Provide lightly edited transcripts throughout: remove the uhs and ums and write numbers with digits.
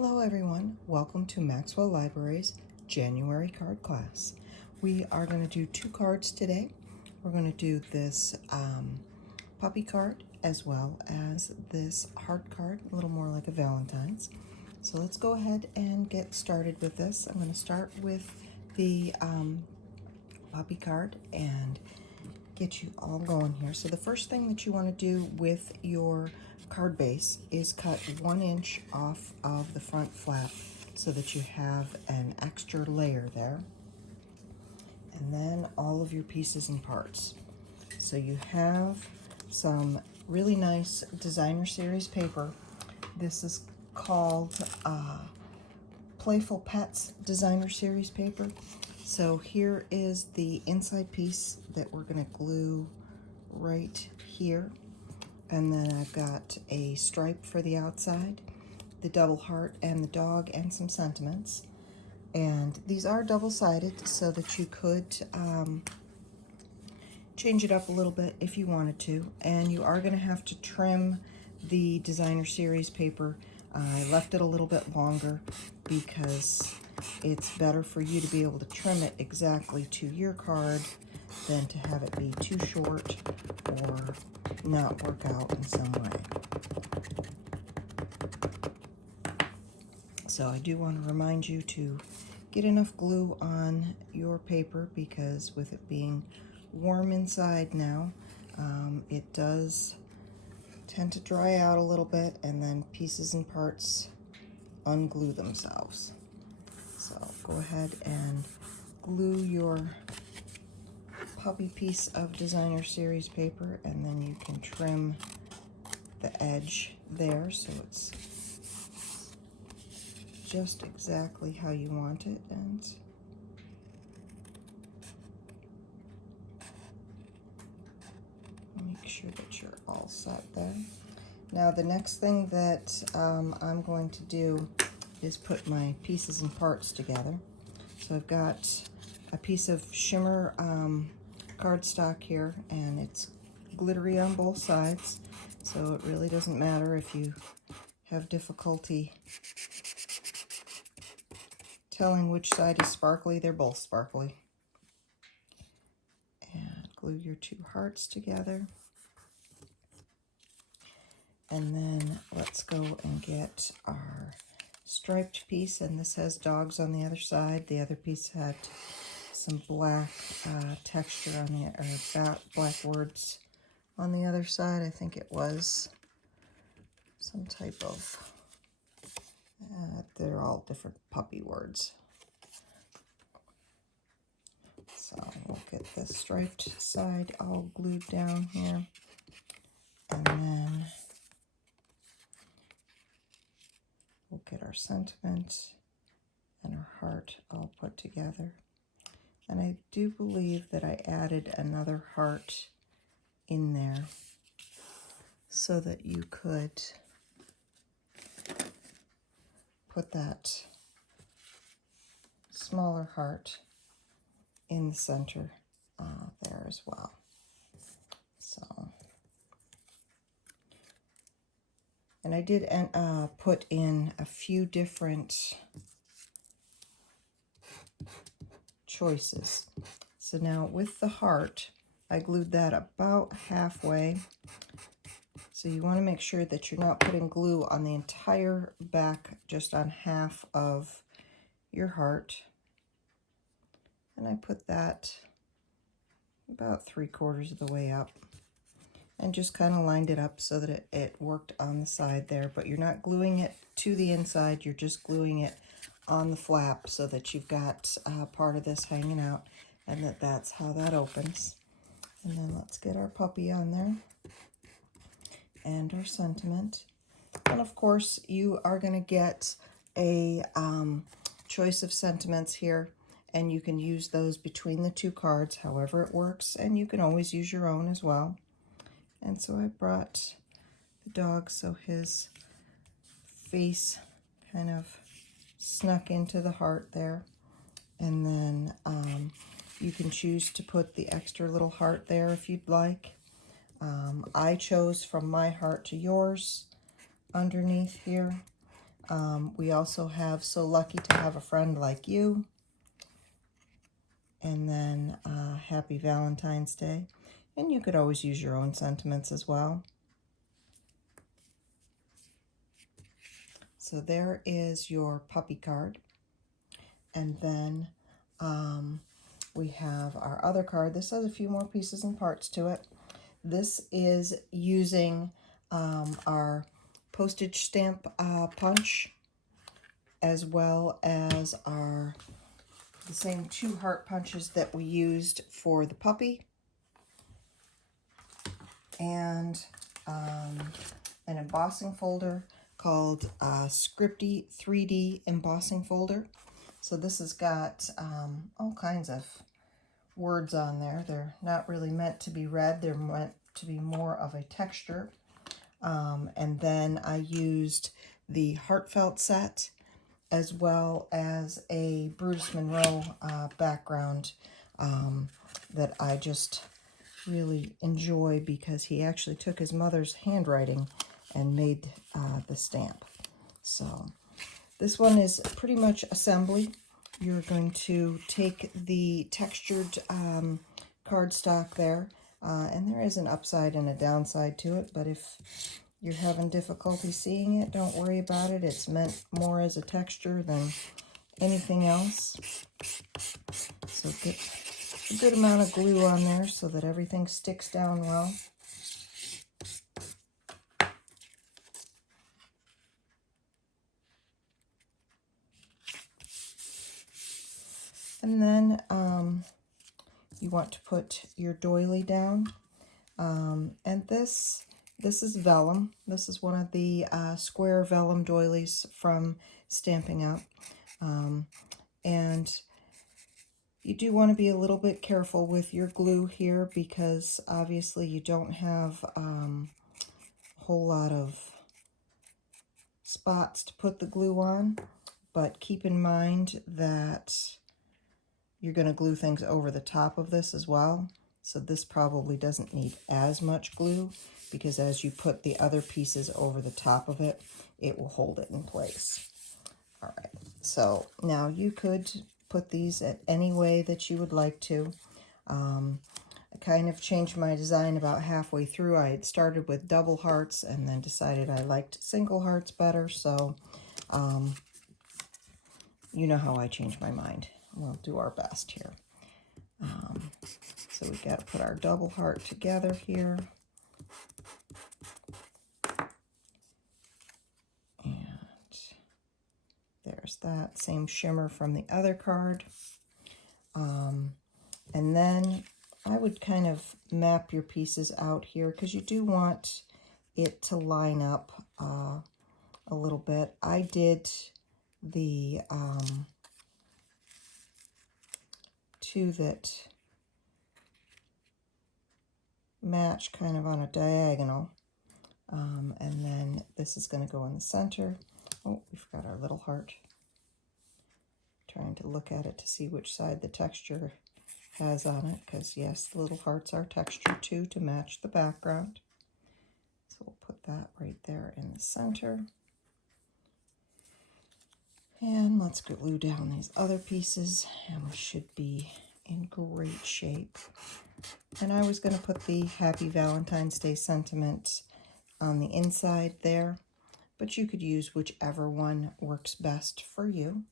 Hello everyone, welcome to Maxwell Library's January card class. We are going to do 2 cards today. We're going to do this puppy card as well as this heart card, a little more like a Valentine's. So let's go ahead and get started with this. I'm going to start with the puppy card and get you all going here. So the first thing that you want to do with your card base is cut 1 inch off of the front flap so that you have an extra layer there, and then all of your pieces and parts. So you have some really nice designer series paper. This is called Playful Pets designer series paper. So here is the inside piece that we're going to glue right here. And then I've got a stripe for the outside, the double heart and the dog, and some sentiments. And these are double-sided so that you could change it up a little bit if you wanted to. And you are going to have to trim the designer series paper. I left it a little bit longer because it's better for you to be able to trim it exactly to your card than to have it be too short or not work out in some way. So I do want to remind you to get enough glue on your paper, because with it being warm inside now, it does tend to dry out a little bit, and then pieces and parts unglue themselves. So go ahead and glue your puppy piece of designer series paper, and then you can trim the edge there so it's just exactly how you want it. And make sure that you're all set there. Now the next thing that I'm going to do is put my pieces and parts together. So I've got a piece of shimmer cardstock here, and it's glittery on both sides, so it really doesn't matter if you have difficulty telling which side is sparkly. They're both sparkly. And glue your 2 hearts together. And then let's go and get our striped piece, and this has dogs on the other side. The other piece had some black texture on the, or black words on the other side. I think it was some type of, they're all different puppy words. So we'll get the striped side all glued down here, and then we'll get our sentiment and our heart all put together. And I do believe that I added another heart in there so that you could put that smaller heart in the center there as well. So, and I did put in a few different choices. So now with the heart, I glued that about halfway. So you want to make sure that you're not putting glue on the entire back, just on half of your heart. And I put that about 3/4 of the way up, and just kind of lined it up so that it worked on the side there. But you're not gluing it to the inside, you're just gluing it on the flap so that you've got part of this hanging out, and that's how that opens. And then let's get our puppy on there and our sentiment. And of course you are going to get a choice of sentiments here, and you can use those between the 2 cards however it works, and you can always use your own as well. And so I brought the dog so his face kind of snuck into the heart there, and then you can choose to put the extra little heart there if you'd like. I chose from my heart to yours underneath here. We also have So Lucky to Have a Friend Like You. And then Happy Valentine's Day. And you could always use your own sentiments as well. So there is your puppy card. And then we have our other card. This has a few more pieces and parts to it. This is using our postage stamp punch, as well as the same 2 heart punches that we used for the puppy, and an embossing folder called Scripty 3D embossing folder. So this has got all kinds of words on there. They're not really meant to be read. They're meant to be more of a texture. And then I used the Heartfelt set, as well as a Bruce Monroe background that I just really enjoy, because he actually took his mother's handwriting and made the stamp. So this one is pretty much assembly. You're going to take the textured cardstock there, and there is an upside and a downside to it, but if you're having difficulty seeing it, don't worry about it. It's meant more as a texture than anything else. So get a good amount of glue on there so that everything sticks down well. And then you want to put your doily down. And this is vellum. This is one of the square vellum doilies from Stampin' Up. And you do want to be a little bit careful with your glue here, because obviously you don't have a whole lot of spots to put the glue on, but keep in mind that you're going to glue things over the top of this as well. So this probably doesn't need as much glue, because as you put the other pieces over the top of it, it will hold it in place. All right, so now you could put these at any way that you would like to. I kind of changed my design about halfway through. I had started with double hearts and then decided I liked single hearts better, so you know how I change my mind. We'll do our best here. So we got to put our double heart together here. And there's that same shimmer from the other card. And then I would kind of map your pieces out here, because you do want it to line up a little bit. I did the two that match kind of on a diagonal. And then this is going to go in the center. Oh, we forgot our little heart. Trying to look at it to see which side the texture has on it, because yes, the little hearts are textured too to match the background. So we'll put that right there in the center. And let's glue down these other pieces, and we should be in great shape. And I was going to put the Happy Valentine's Day sentiment on the inside there, but you could use whichever one works best for you.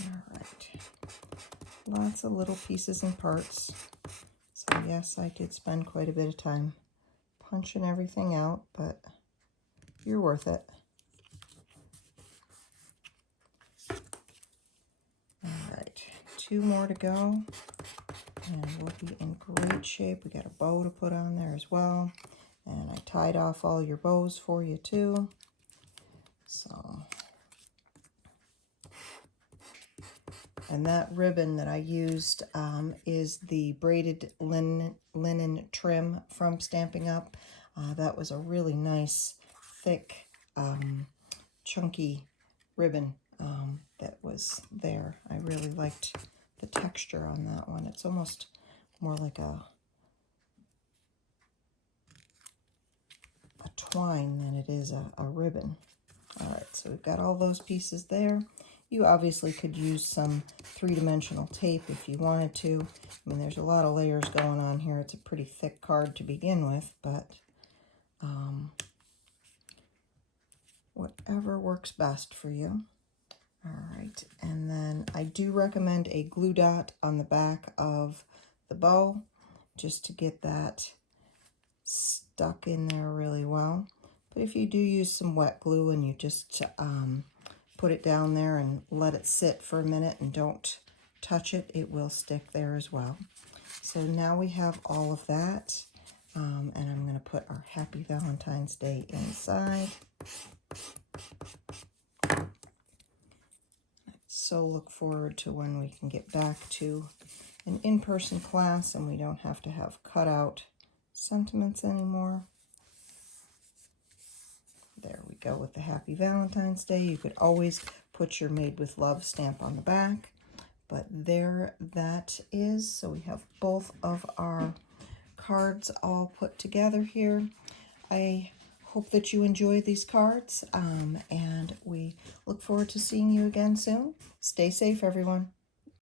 All right, lots of little pieces and parts. So yes, I did spend quite a bit of time punching everything out, but you're worth it. All right, 2 more to go, and we'll be in great shape. We got a bow to put on there as well, and I tied off all your bows for you too. So, and that ribbon that I used is the braided linen trim from Stampin' Up. That was a really nice, thick, chunky ribbon that was there. I really liked the texture on that one. It's almost more like a twine than it is a ribbon. All right, so we've got all those pieces there. You obviously could use some three-dimensional tape if you wanted to. I mean, there's a lot of layers going on here. It's a pretty thick card to begin with, but whatever works best for you. All right, and then I do recommend a glue dot on the back of the bow just to get that stuck in there really well. But if you do use some wet glue and you just put it down there and let it sit for a minute and don't touch it, it will stick there as well. So now we have all of that, and I'm going to put our Happy Valentine's Day inside. So look forward to when we can get back to an in-person class and we don't have to have cutout sentiments anymore. There we go with the Happy Valentine's Day. You could always put your Made with Love stamp on the back, but there that is. So we have both of our cards all put together here. I hope that you enjoy these cards, and we look forward to seeing you again soon. Stay safe, everyone.